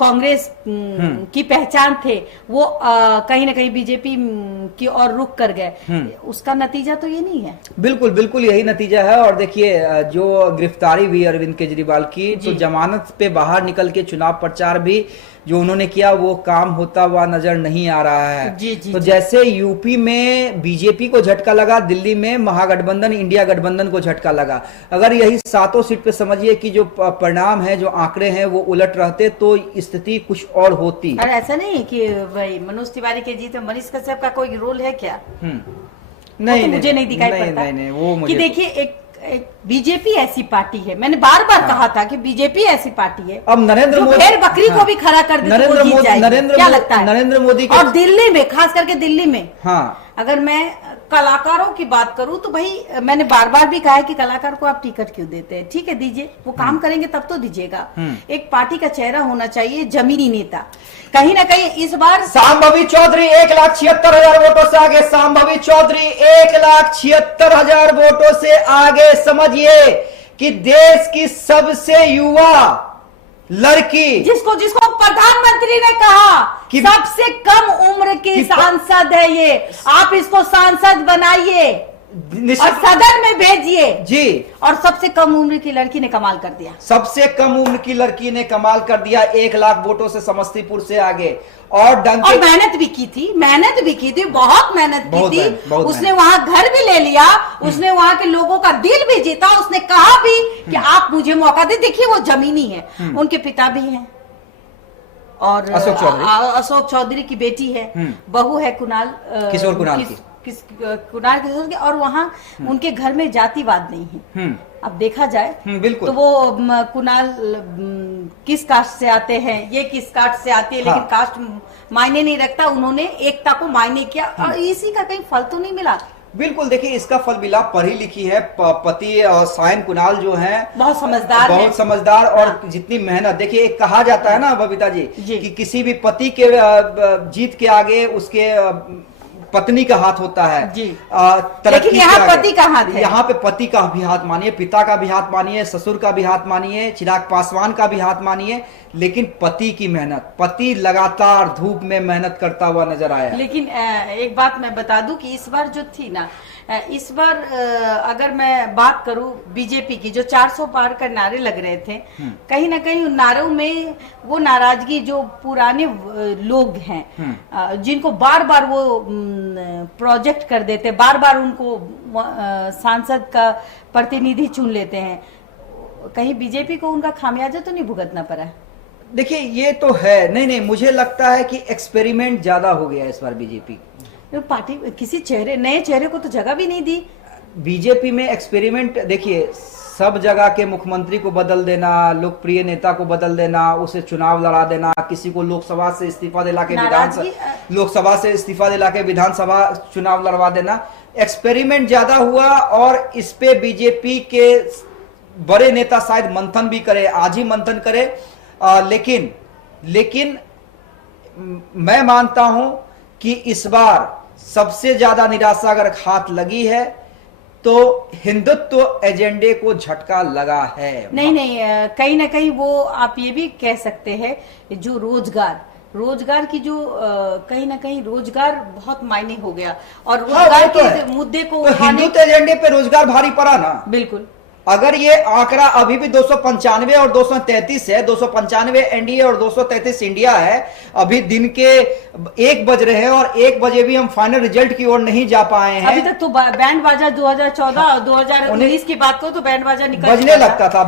कांग्रेस की पहचान थे वो कहीं ना कहीं बीजेपी की ओर रुख कर गए। उसका नतीजा तो ये नहीं है। बिल्कुल बिल्कुल यही नतीजा है। और देखिए जो गिरफ्तारी हुई अरविंद केजरीवाल की, तो जमानत पे बाहर निकल के चुनाव प्रचार भी जो उन्होंने किया वो काम होता हुआ नजर नहीं आ रहा है। तो जैसे यूपी में बीजेपी को झटका लगा, दिल्ली में महागठबंधन इंडिया गठबंधन को झटका लगा। अगर यही सातों सीट पे समझिए कि जो परिणाम है, जो आंकड़े हैं वो उलट रहते तो स्थिति कुछ और होती। और ऐसा नहीं है कि भाई मनोज तिवारी के जीत में मनीष कश्यप का कोई रोल है क्या? नहीं, तो मुझे नहीं दिखाई पड़ता। नहीं, वो मुझे कि देखिए एक बीजेपी ऐसी पार्टी है, मैंने बार बार कहा था कि बीजेपी ऐसी पार्टी है। अब नरेंद्र मोदी भेड़ बकरी को भी खड़ा कर दे तो वो जीत जाएगी। क्या लगता है? नरेंद्र मोदी और दिल्ली में, खास करके दिल्ली में, हाँ, अगर मैं कलाकारों की बात करूं तो भाई मैंने बार बार भी कहा है कि कलाकार को आप टिकट क्यों देते हैं? ठीक है दीजिए, वो काम करेंगे तब तो दीजिएगा। एक पार्टी का चेहरा होना चाहिए, जमीनी नेता। कहीं ना कहीं इस बार सांभवी चौधरी 1,76,000 वोटों से आगे। सांभवी चौधरी 1,76,000 वोटों से आगे। समझिए कि देश की सबसे युवा लड़की, जिसको प्रधानमंत्री ने कहा कि सबसे कम उम्र की सांसद है ये, आप इसको सांसद बनाइए और सदन में भेजिए जी। और सबसे कम उम्र की लड़की ने कमाल कर दिया। सबसे कम उम्र की लड़की ने कमाल कर दिया, 1 लाख वोटों से समस्तीपुर से आगे। और मेहनत भी की थी, बहुत मेहनत की थी। उसने वहां घर भी ले लिया, उसने वहां के लोगों का दिल भी जीता। उसने कहा भी कि आप मुझे मौका दे। देखिए वो जमीनी है, उनके पिता भी हैं और अशोक चौधरी की बेटी है, बहू है किशोर कुणाल की। और वहाँ उनके घर में जातिवाद नहीं है। अब देखा जाए बिल्कुल, तो वो कुणाल किस कास्ट से आते हैं, ये किस कास्ट से आती है, लेकिन कास्ट मायने नहीं रखता। उन्होंने एकता को मायने किया और इसी का कहीं फल तो नहीं मिला। बिल्कुल, देखिए इसका फल मिला। पढ़ी लिखी है, पति सायन कुणाल जो है बहुत समझदार और जितनी मेहनत, देखिए एक कहा जाता है ना बबीता जी कि किसी भी पति के जीत के आगे उसके पत्नी का हाथ होता है जी। लेकिन यहाँ पति का हाथ है। यहाँ पे पति का भी हाथ मानिए, पिता का भी हाथ मानिए, ससुर का भी हाथ मानिए, चिराग पासवान का भी हाथ मानिए, लेकिन पति की मेहनत, पति लगातार धूप में मेहनत करता हुआ नजर आया। लेकिन एक बात मैं बता दूं कि इस बार जो थी ना, इस बार अगर मैं बात करूं बीजेपी की, जो 400 पार का नारे लग रहे थे, कहीं ना कहीं उन नारों में वो नाराजगी जो पुराने लोग हैं, जिनको बार बार वो प्रोजेक्ट कर देते, बार बार उनको सांसद का प्रतिनिधि चुन लेते हैं, कहीं बीजेपी को उनका खामियाजा तो नहीं भुगतना पड़ा है? देखिए ये तो है। नहीं, मुझे लगता है कि एक्सपेरिमेंट ज्यादा हो गया इस बार बीजेपी। पार्टी किसी नए चेहरे को तो जगह भी नहीं दी बीजेपी में। एक्सपेरिमेंट देखिए, सब जगह के मुख्यमंत्री को बदल देना, लोकप्रिय नेता को बदल देना, उसे चुनाव लड़ा देना, किसी को लोकसभा से इस्तीफा दिला के विधानसभा चुनाव लड़वा देना। एक्सपेरिमेंट ज्यादा हुआ और इस पे बीजेपी के बड़े नेता शायद मंथन भी करे, आज ही मंथन करे। लेकिन मैं मानता हूं कि इस बार सबसे ज्यादा निराशा अगर हाथ लगी है तो हिंदुत्व एजेंडे को झटका लगा है। नहीं, कहीं ना कहीं वो आप ये भी कह सकते हैं, जो रोजगार की जो कहीं ना कहीं रोजगार बहुत मायने हो गया और रोजगार के मुद्दे को हिंदुत्व एजेंडे पे रोजगार भारी पड़ा ना। बिल्कुल, अगर ये आंकड़ा अभी भी 295 और 233 है, 295 एनडीए और 233 इंडिया है, अभी दिन के 1 बज रहे हैं और 1 बजे भी हम फाइनल रिजल्ट की ओर नहीं जा पाए हैं। अभी तक तो बैंड बाजा 2014 और 2019 की बात को तो बैंड बाजा बजने लगता था।